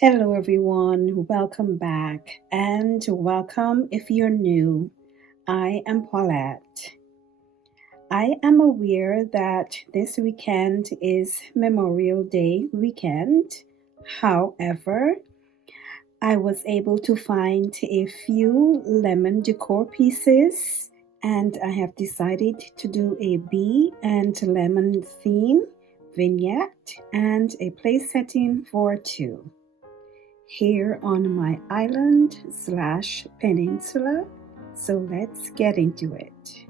Hello, everyone. Welcome back, and welcome if you're new. I am Paulette. I am aware that this weekend is Memorial Day weekend. However, I was able to find a few lemon decor pieces, and I have decided to do a bee and lemon theme vignette and a place setting for two here on my island/peninsula. So let's get into it.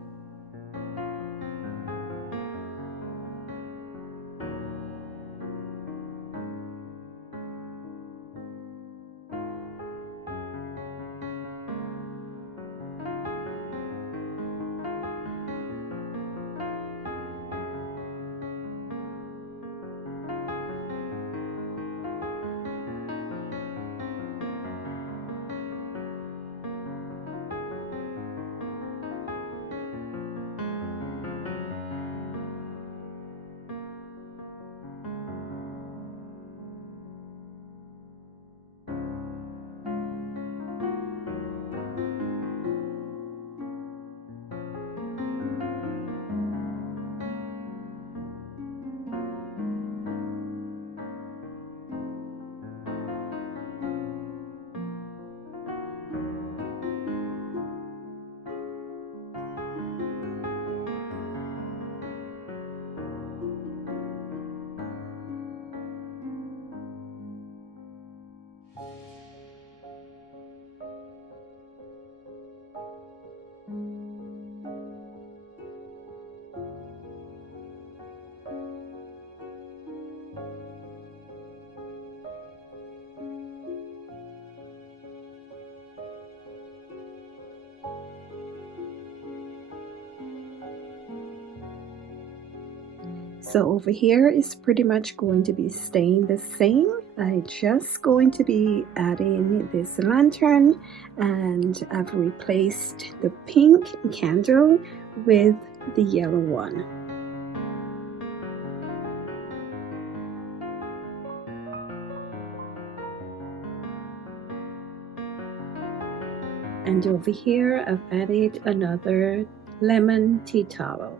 So over here is pretty much going to be staying the same. I just going to be adding this lantern, and I've replaced the pink candle with the yellow one. And over here I've added another lemon tea towel.